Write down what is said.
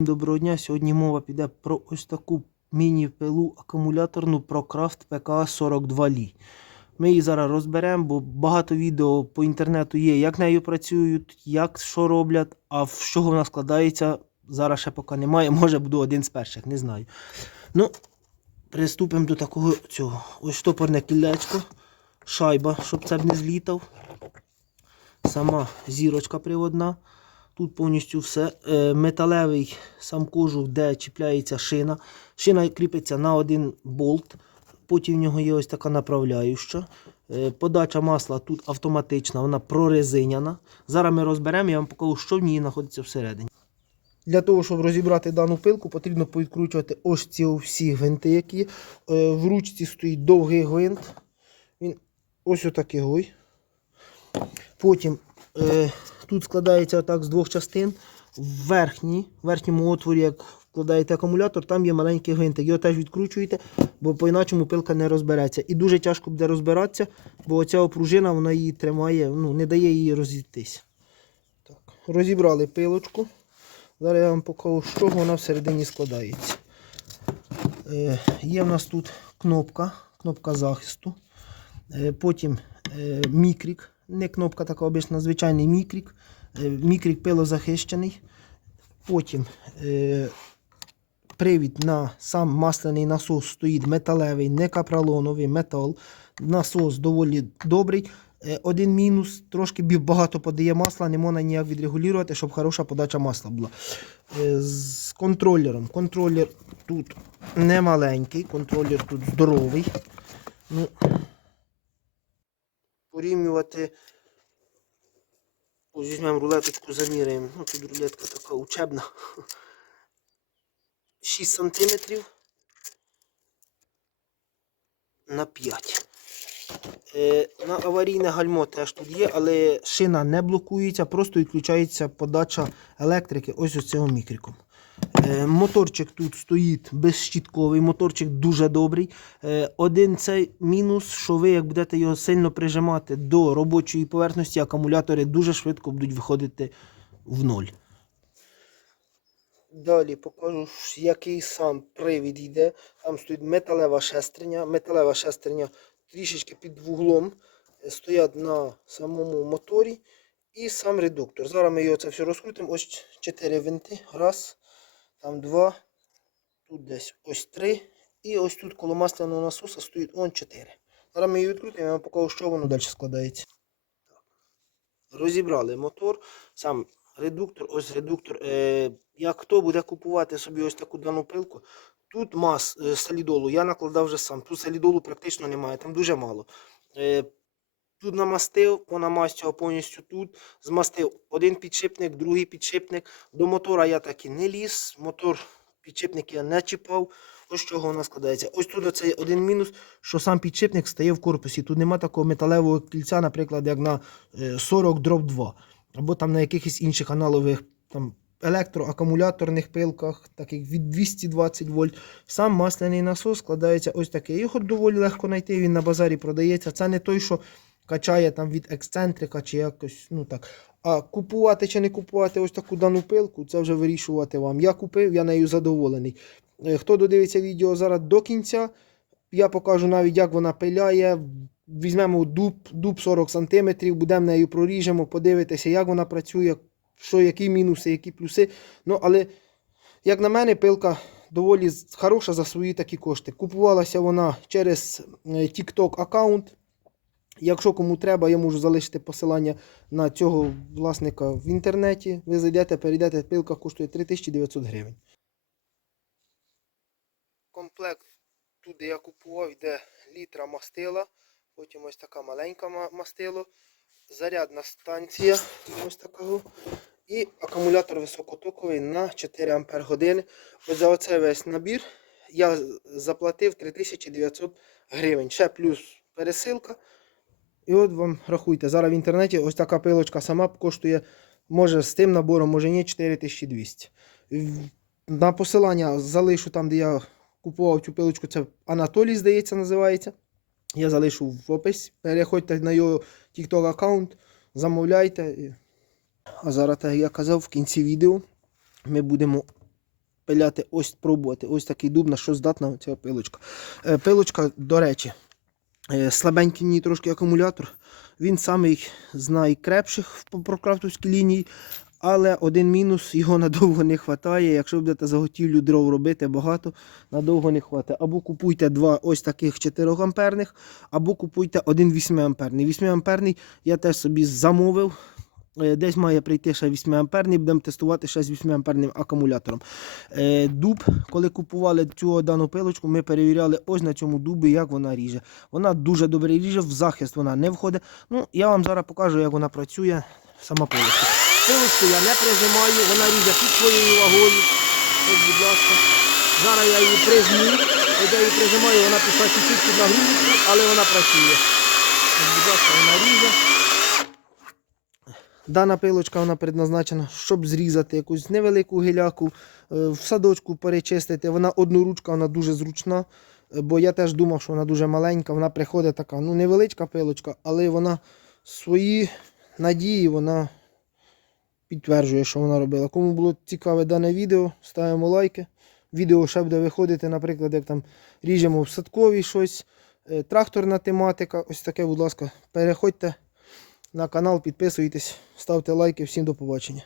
Доброго дня. Сьогодні мова піде про ось таку міні-пилу акумуляторну ProCraft PKA 42 Li. Ми її зараз розберемо, бо багато відео по інтернету є, як нею працюють, як що роблять, а в чого вона складається, зараз ще поки немає. Може буду один з перших, не знаю. Ну, приступимо до такого цього. Ось штопорне кілечко, шайба, щоб це б не злітав. Сама зірочка приводна. Тут повністю все. Е, Металевий сам кожух, де чіпляється шина. Шина кріпиться на один болт. Потім в нього є ось така направляюча. Е, Подача масла тут автоматична, вона прорезиняна. Зараз ми розберемо, я вам покажу, що в ній знаходиться всередині. Для того, щоб розібрати дану пилку, потрібно повідкручувати ось ці всі гвинти, які е, в ручці стоїть довгий гвинт. Він ось отакий. Потім тут складається отак з двох частин. В верхній, верхньому отворі, як вкладаєте акумулятор, там є маленький гвинтик. Його теж відкручуєте, бо по-іначому пилка не розбереться. І дуже тяжко буде розбиратися, бо оця опружина вона її тримає, ну, не дає їй розійтись. Розібрали пилочку. Зараз я вам покажу, чого вона всередині складається. Е, є в нас тут кнопка, кнопка захисту. Е, потім е, мікрік. Не кнопка така обична, звичайний мікрік. Е, мікрік пилозахищений. Потім е, привід на сам масляний насос стоїть металевий, не капролоновий метал. Насос доволі добрий. Е, один мінус, трошки багато подає масла, не можна ніяк відрегулювати, щоб хороша подача масла була. Е, з контролером. Контролер тут не маленький, контролер тут здоровий. Ну, порівнювати. Ось візьмемо рулеточку, заміряємо. Ну, тут рулетка така учебна. 6 сантиметрів на 5. Е, на аварійне гальмо теж тут є, але шина не блокується, просто відключається подача електрики ось ось цього мікриком. Е, моторчик тут стоїть безщітковий, моторчик дуже добрий. Е, один цей мінус, що ви як будете його сильно прижимати до робочої поверхності, акумулятори дуже швидко будуть виходити в ноль. Далі покажу, який сам привід йде. Там стоїть металева шестерня. Металева шестерня трішечки під вуглом е, стоять на самому моторі. І сам редуктор. Зараз ми його це все розкрутимо. Ось 4 винти. Раз, там два, тут десь ось три. І ось тут коло масляного насоса стоїть он 4. Зараз ми її відкрутимо, я вам покажу, що воно далі складається. Розібрали мотор, сам редуктор, ось редуктор. Е, як хто буде купувати собі ось таку дану пилку, тут мас е, солідолу я накладав вже сам. Тут солідолу практично немає, там дуже мало. Е, тут намастив, понамастив повністю тут. Змастив один підшипник, другий підшипник. До мотора я так і не ліз. Мотор підшипник я не чіпав. Ось чого вона складається. Ось тут оцей один мінус, що сам підшипник стає в корпусі. Тут нема такого металевого кільця, наприклад, як на е, 40 дроб 2. Або там на якихось інших аналогових там, електроакумуляторних пилках, таких від 220 вольт. Сам масляний насос складається ось такий. Його доволі легко знайти, він на базарі продається. Це не той, що качає там від ексцентрика чи якось, ну так. А купувати чи не купувати ось таку дану пилку, це вже вирішувати вам. Я купив, я нею задоволений. Е, Хто додивиться відео зараз до кінця, я покажу навіть, як вона пиляє. Візьмемо дуб, дуб 40 см, будемо нею проріжемо, подивитися, як вона працює, що, які мінуси, які плюси. Ну, але, як на мене, пилка доволі хороша за свої такі кошти. Купувалася вона через е, TikTok аккаунт. Якщо кому треба, я можу залишити посилання на цього власника в інтернеті. Ви зайдете, перейдете, пилка коштує 3900 гривень. Комплект тут, де я купував, йде літра мастила, потім ось така маленька мастило, зарядна станція, ось такого, і акумулятор високотоковий на 4 Ампер. Ось за оцей весь набір я заплатив 3900 гривень. Ще плюс пересилка. І от вам рахуйте, зараз в інтернеті ось така пилочка сама коштує, може з тим набором, може ні, 4200. На посилання залишу там, де я купував цю пилочку, це Анатолій, здається, називається. Я залишу в описі. Переходьте на його TikTok аккаунт, замовляйте. А зараз, як я казав, в кінці відео ми будемо пиляти, ось пробувати. Ось такий дуб, на що здатна ця пилочка. Е, Пилочка, до речі, слабенький в ній трошки акумулятор. Він самий з найкрепших в прокрафтовській лінії. Але один мінус, його надовго не вистачає. Якщо будете заготівлю дров робити багато, надовго не вистачає. Або купуйте два ось таких 4 амперних, або купуйте один 8 амперний. 8 амперний я теж собі замовив. Е, Десь має прийти ще 8 амперний, будемо тестувати ще з 8 амперним акумулятором. Е, Дуб, коли купували цю дану пилочку, ми перевіряли ось на цьому дубі, як вона ріже. Вона дуже добре ріже, в захист вона не входить. Ну, я вам зараз покажу, як вона працює, сама пилочка. Пилочку я не прижимаю, вона ріже під своєю вагою. Ось, будь ласка. Зараз я її прижму. От я її прижимаю, вона пішла чуть-чуть під нагрузку, але вона працює. Ось, будь ласка, вона ріже. Дана пилочка вона предназначена, щоб зрізати якусь невелику гіляку, е, в садочку перечистити. Вона одноручка, вона дуже зручна. е, Бо я теж думав, що вона дуже маленька. Вона приходить така, ну невеличка пилочка, але вона свої надії вона підтверджує, що вона робила. Кому було цікаве дане відео, ставимо лайки. Відео ще буде виходити, наприклад, як там ріжемо в садковій щось, е, тракторна тематика. Ось таке, будь ласка, переходьте на канал, підписуйтесь, ставте лайки. Всім до побачення.